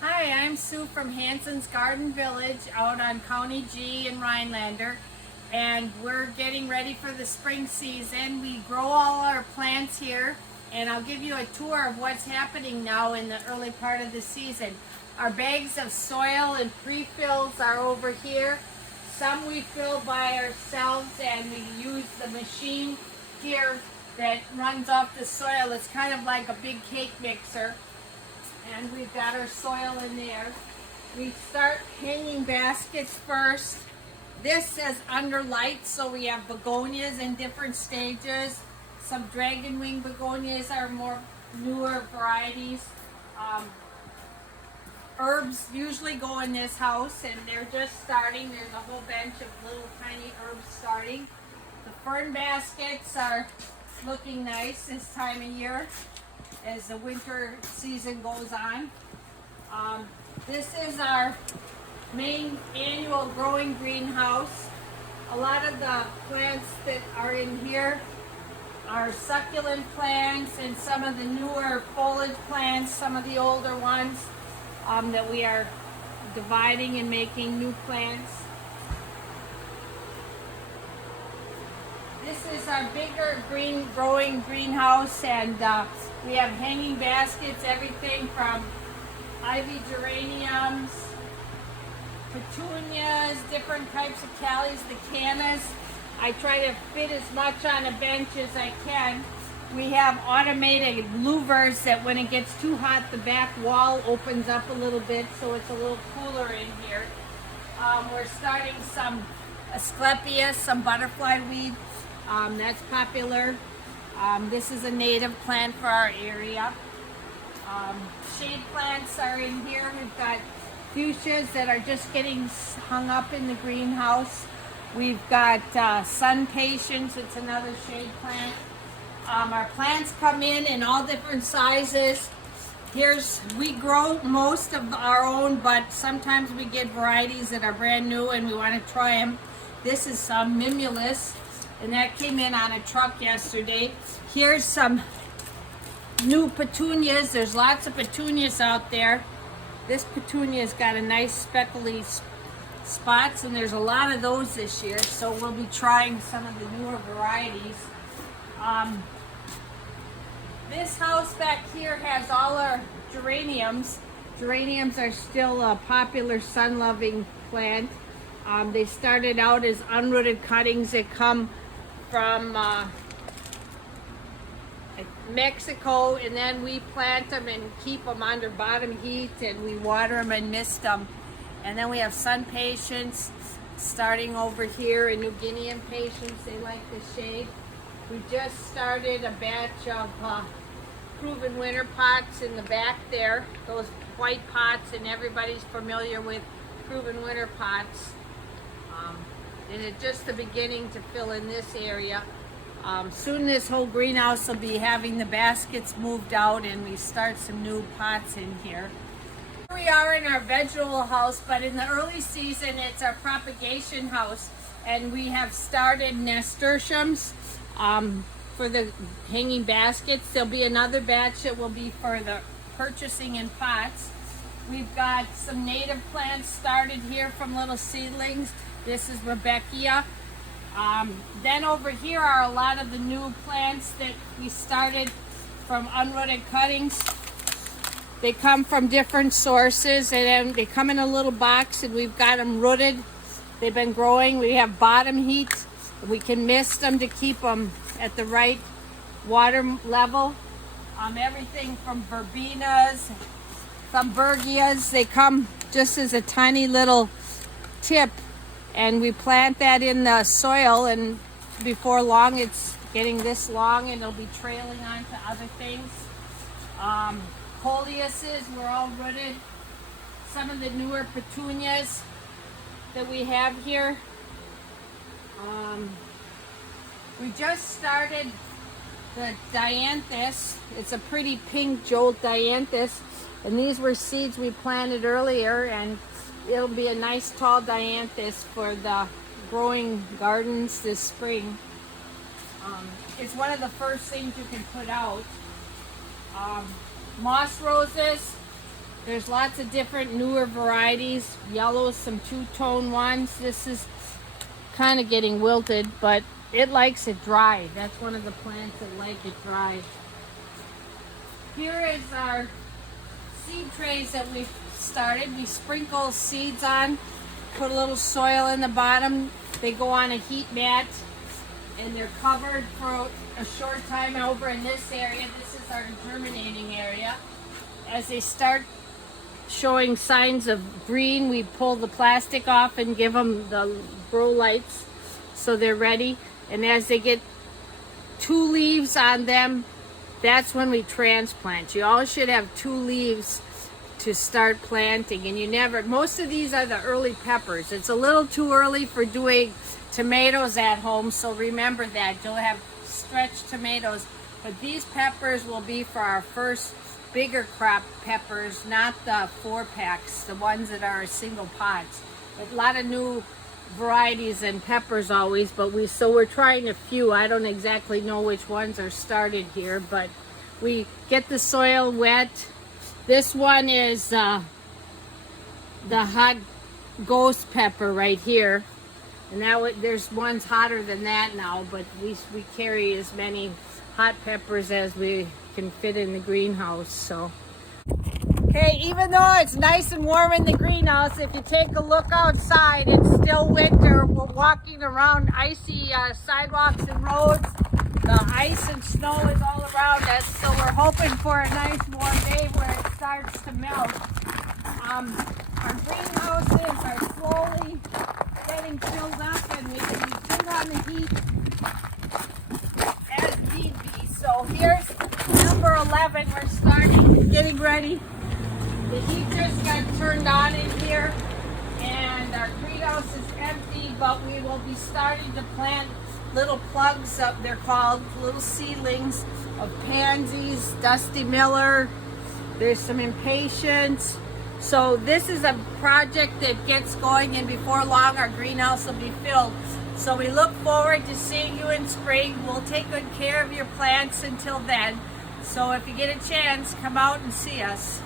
Hi, I'm Sue from Hanson's Garden Village out on County G in Rhinelander, and we're getting ready for the spring season. We grow all our plants here, and I'll give you a tour of what's happening now in the early part of the season. Our bags of soil and pre-fills are over here. Some we fill by ourselves, and we use the machine here that runs off the soil. It's kind of like a big cake mixer. And we've got our soil in there. We start hanging baskets first. This says under light, so we have begonias in different stages. Some dragon wing begonias are more newer varieties. Herbs usually go in this house, and they're just starting. There's a whole bench of little tiny herbs starting. The fern baskets are looking nice this time of year as the winter season goes on. This is our main annual growing greenhouse. A lot of the plants that are in here are succulent plants and some of the newer foliage plants, some of the older ones that we are dividing and making new plants. This is our bigger growing greenhouse, and we have hanging baskets, everything from ivy geraniums, petunias, different types of callies, the cannas. I try to fit as much on a bench as I can. We have automated louvers that when it gets too hot, the back wall opens up a little bit so it's a little cooler in here. We're starting some asclepias, some butterfly weed. That's popular. This is a native plant for our area. Shade plants are in here. We've got fuchsias that are just getting hung up in the greenhouse. We've got sun patience. It's another shade plant. Our plants come in all different sizes. We grow most of our own, but sometimes we get varieties that are brand new and we want to try them. This is some mimulus, and that came in on a truck yesterday. Here's some new petunias. There's lots of petunias out there. This petunia's got a nice speckly spots, and there's a lot of those this year, so we'll be trying some of the newer varieties. This house back here has all our geraniums. Geraniums are still a popular sun-loving plant. They started out as unrooted cuttings that come from Mexico, and then we plant them and keep them under bottom heat, and we water them and mist them. And then we have sun patience starting over here, and New Guinean patience. They like the shade. We just started a batch of proven winter pots in the back there, those white pots, and everybody's familiar with proven winter pots. And it's just the beginning to fill in this area. Soon this whole greenhouse will be having the baskets moved out, and we start some new pots in here. Here we are in our vegetable house, but in the early season it's our propagation house, and we have started nasturtiums for the hanging baskets. There'll be another batch that will be for the purchasing in pots. We've got some native plants started here from little seedlings. This is Rebecca. Then over here are a lot of the new plants that we started from unrooted cuttings. They come from different sources, and then they come in a little box, and we've got them rooted. They've been growing. We have bottom heat. We can mist them to keep them at the right water level. Everything from verbenas, some bergias. They come just as a tiny little tip, and we plant that in the soil, and before long it's getting this long, and it'll be trailing on to other things. Coleuses were all rooted. Some of the newer petunias that we have here. We just started the dianthus. It's a pretty pink jolt dianthus, and these were seeds we planted earlier, and it'll be a nice tall dianthus for the growing gardens this spring. It's one of the first things you can put out. Moss roses, There's lots of different newer varieties. Yellows, some two-tone ones. This is kind of getting wilted, but it likes it dry. That's one of the plants that like it dry. Here is our seed trays that we've started. We sprinkle seeds on, put a little soil in the bottom. They go on a heat mat and they're covered for a short time over in this area. This is our germinating area. As they start showing signs of green, we pull the plastic off and give them the grow lights so they're ready. And as they get 2 leaves on them, that's when we transplant. You always should have 2 leaves to start planting, and you never, most of these are the early peppers. It's a little too early for doing tomatoes at home, so remember that. You'll have stretched tomatoes, but these peppers will be for our first bigger crop peppers, not the 4-packs, the ones that are single pots. A lot of new varieties and peppers always, but we're trying a few. I don't exactly know which ones are started here, but we get the soil wet. This one is the hot ghost pepper right here, and there's ones hotter than that now, but we carry as many hot peppers as we can fit in the greenhouse. So okay, even though it's nice and warm in the greenhouse, if you take a look outside, it's still winter. We're walking around icy sidewalks and roads. The ice and snow is all around us, so we're hoping for a nice warm day where it starts to melt. Our greenhouses are slowly getting filled up, and we can turn on the heat as need be. So here's number 11. We're starting, getting ready. The heat just got turned on in here, and our greenhouse is empty, but we will be starting to plant little plugs up, they're called, little seedlings of pansies, Dusty Miller. There's some impatiens. So this is a project that gets going, and before long our greenhouse will be filled. So we look forward to seeing you in spring. We'll take good care of your plants until then. So if you get a chance, come out and see us.